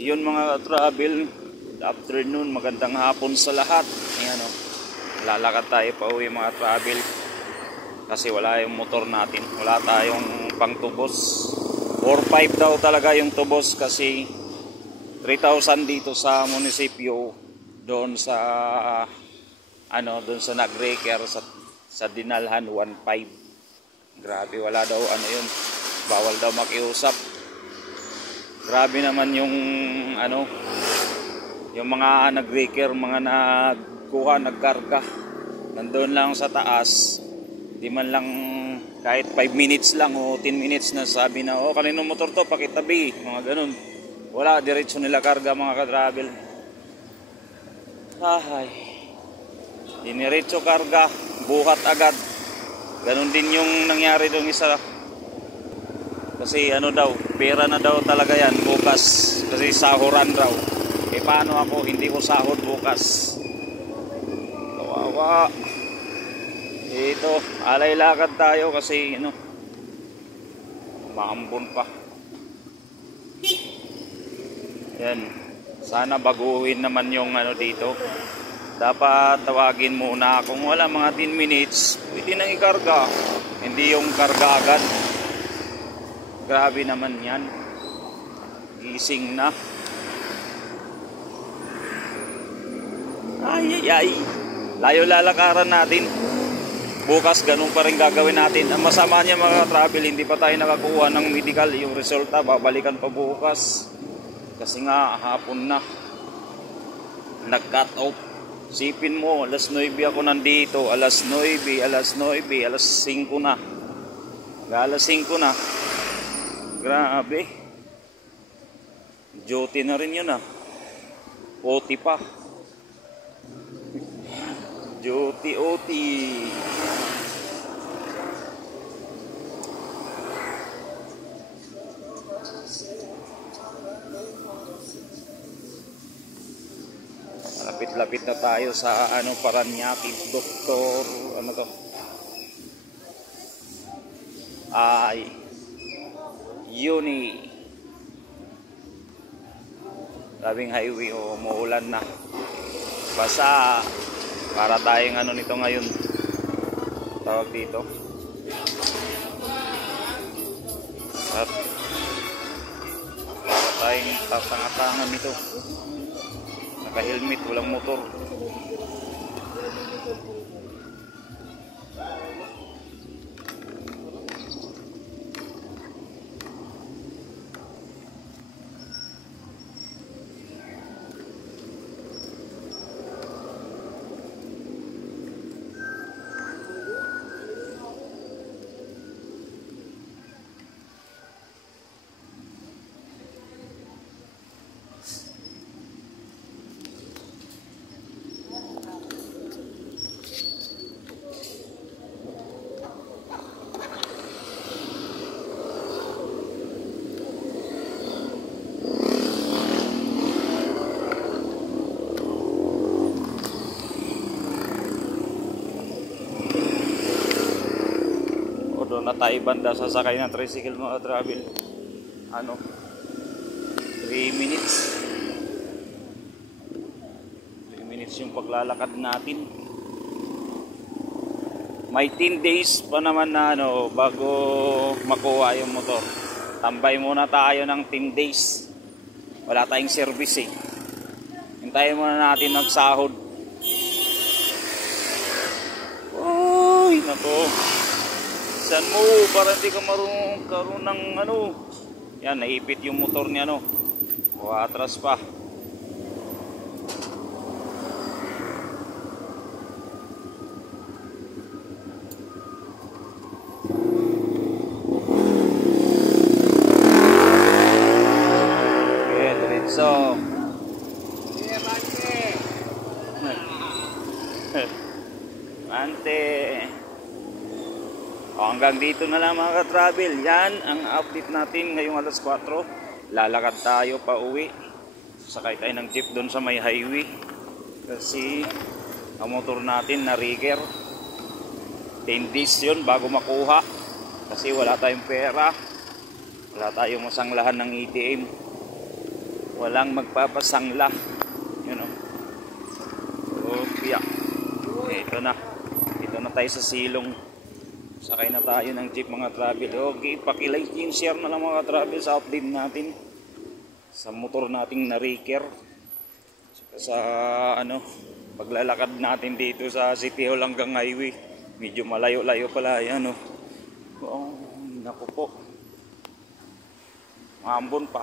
Yun mga travel, good afternoon, magandang hapon sa lahat. Ayan o, lalakad tayo pa uwi mga travel. Kasi wala yung motor natin, wala tayong pangtubos. 4-5 daw talaga yung tubos kasi 3,000 dito sa munisipyo. Doon sa doon sa Nagreker sa Dinalhan 1,500. Grabe, wala daw yun. Bawal daw makiusap. Grabe naman yung yung mga nagreker, mga nagkuha, nagkarga. Nandoon lang sa taas. Di man lang kahit 5 minutes lang o 10 minutes na sabi na, oh, kanino motor to, pakitabi, mga ganun. Wala, diretso nila karga mga ka-travel. Ahay. Diniretso karga, buhat agad. Ganun din yung nangyari doon isa. Kasi daw, pera na daw talaga yan bukas. Kasi sahuran raw. Eh paano ako, hindi ko sahod bukas. Kawawa. Ito, alay lakad tayo kasi maambon pa. Yan. Sana baguhin naman yung dito. Dapat tawagin muna. Kung wala mga 10 minutes, pwede nang ikarga. Hindi yung karga agad. Grabe naman yan. Gising na. Ay. Layo lalakaran natin. Bukas ganun pa rin gagawin natin. Ang masama niya mga travel, hindi pa tayo nakakuha ng medical. Yung resulta, babalikan pa bukas. Kasi nga, hapon na. Nag-cut off. Sipin mo, alas 9 ako nandito. Alas 9, alas 5 na. Alas 5 na. Grabe. Duty na rin yun OT pa. Duty OT. Lapit-lapit na tayo sa Paranaque, Doktor, to? Uni. Labing highway umuulan na. Basa. Para tayong nito ngayon. Tawag dito. At para tayong tatanga-tangan nito. Naka-helmet, walang motor. Doon na tayo banda sasakay ng tricycle mga travel. 3 minutes. 3 minutes yung paglalakad natin. May 10 days pa naman na bago makuha yung motor. Tambay muna tayo ng 10 days. Wala tayong service Hintayin muna natin magsahod. Uy, nako. Saan mo para hindi ka marunong karoon ng yan, naipit yung motor niya o atras pa. Okay, diretso. Ante. Hanggang dito na lang mga ka-travel. Yan ang update natin ngayong alas 4. Lalakad tayo pa uwi. Sakay tayo ng jeep doon sa may highway. Kasi ang motor natin na rigger 10 days yun bago makuha. Kasi wala tayong pera. Wala tayong masanglahan ng ATM. walang magpapasangla. Yun o. So, yeah. Ito na tayo sa silong. Sakay na tayo ng jeep mga travel. Okay, pakilike and share na lang mga travel sa update natin sa motor nating na Raker. Sa paglalakad natin dito sa City Hall hanggang highway. Medyo malayo-layo pala yan, oh, naku po. Maambon pa.